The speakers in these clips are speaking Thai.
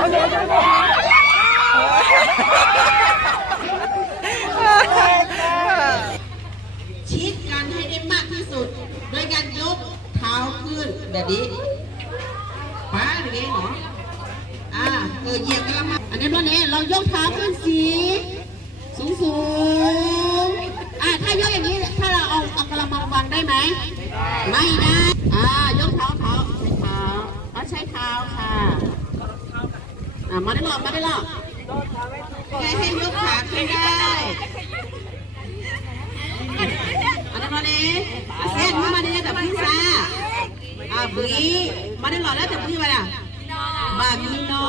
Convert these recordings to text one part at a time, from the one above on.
ชิดกันให้ได้มากที่สุดโดยการยกเท้าขึ้นแบบนี้ป้าอย่างนี้เหรอเหยียบกันละมาอันนี้ตอนนี้เรายกเท้าขึ้นสีสูงถ้ายกอย่างนี้ถ้าเราเอากระมังวางได้ไหมไม่ได้ยกเท้าใช้เท้าค่ะมาได้หรอกให้ยกขาขึ้นได้อันนั้นมาเลยเส้นมาได้แต่พี่ซ่าบุยมาได้หรอกแล้วแต่พี่ไปอ่ะบามีนอ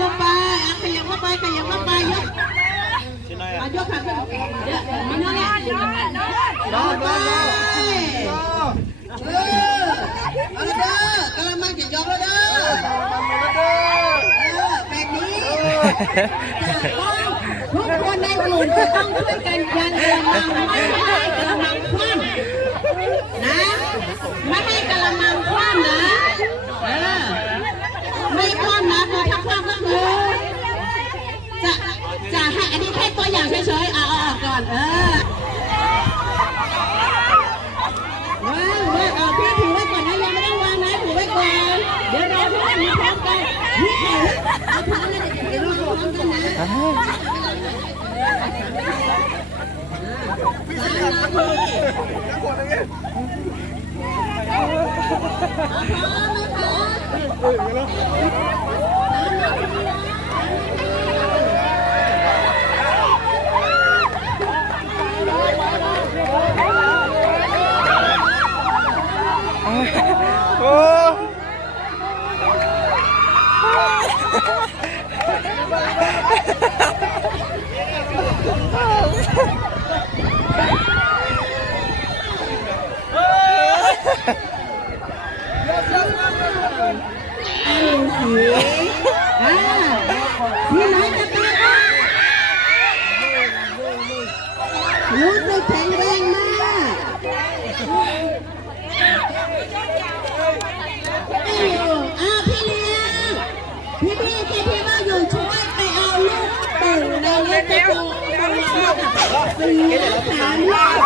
ลงไปขยับเข้าไปยกยกขาขึ้นมีนอเนี่ยลงไปเอาเด้อกำลังมาจะยกแล้วเด้อแบบนี้ทุกคนในกลุ่มจะต้องช่วยกันยันกระมังไม่ให้กระมังคว่ำนะไม่ให้กระมังคว่ำนะไม่คว่ำนะคือถ้าคว่ำก็คือจะให้อันนี้แค่ตัวอย่างเฉยๆเอาก่อนพี่ถือไว้ก่อนนะยังไม่ได้วางนะถือไว้ก่อนเดี๋ยวเราทุกคนมีพร้อมกันนี่เอาพร้อมแล้วเดี๋ยวเราพร้อมกันนะพี่น้อยจะตายรู้สึกแข็งแรงมากพี่เลี้ยงพี่ว่าอยู่ช่วยไปเอาลูกเต่าในเล็กโตสีสามลูก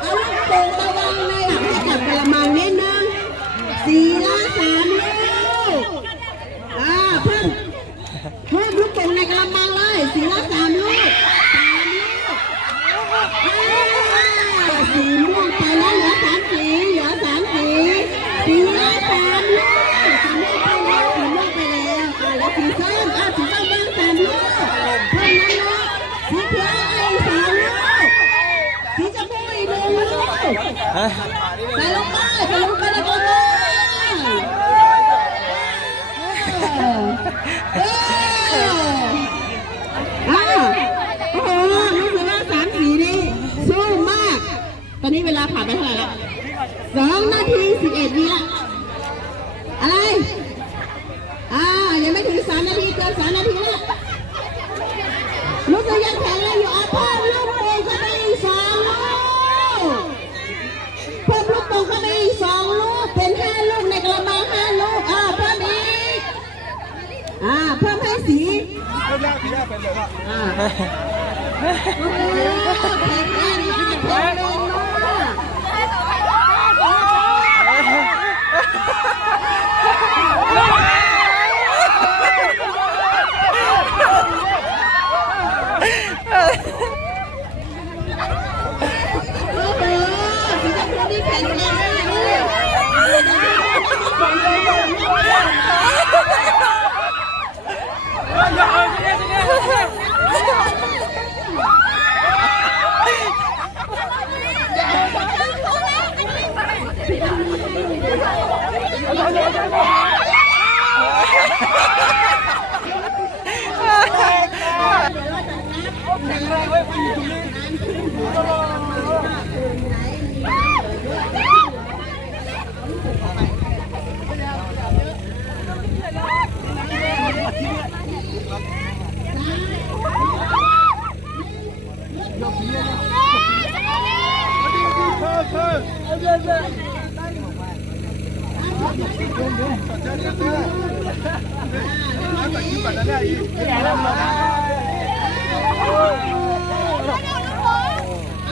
เอาลูกโป่งมาวางในให้กับกระมังนิดนึงสีละ3 ลูกเพิ่มลูกโป่งในกระมังเลยสีละ3 ลูกสีม่วงไปแล้วเหลือ3 สีสีละ3 ลูกสีม่วงไปแล้วแล้วสีส้มบ้าง3 ลูกเพิ่มนั้นลูกสีเขียวอีก3 ลูกสีชมพูอีก1 ลูกใส่ลงไปในกระมังรู้สึกว่า3 สีนี้สู้มากตอนนี้เวลาผ่านไปเท่าไหร่แล้ว2 นาที 11 วิละอะไรยังไม่ถึง3 นาทีเกิน3 นาทีแล้วรู้สึกยังแข็งแรงอยู่เพิ่มลูกโป่งเข้าไปอีก2 ลูกเพิ่มลูกโป่งเข้าไปอีก2 ลูกเป็น5 ลูกในกระมัง5 ลูกเพิ่มอีกเพิ่มให้สีเป็นเลยว่าโอ้โหแข็งแรงมาก Hãy subscribe cho kênh Ghiền Mì Gõ để không bỏ lỡ những video hấp dẫn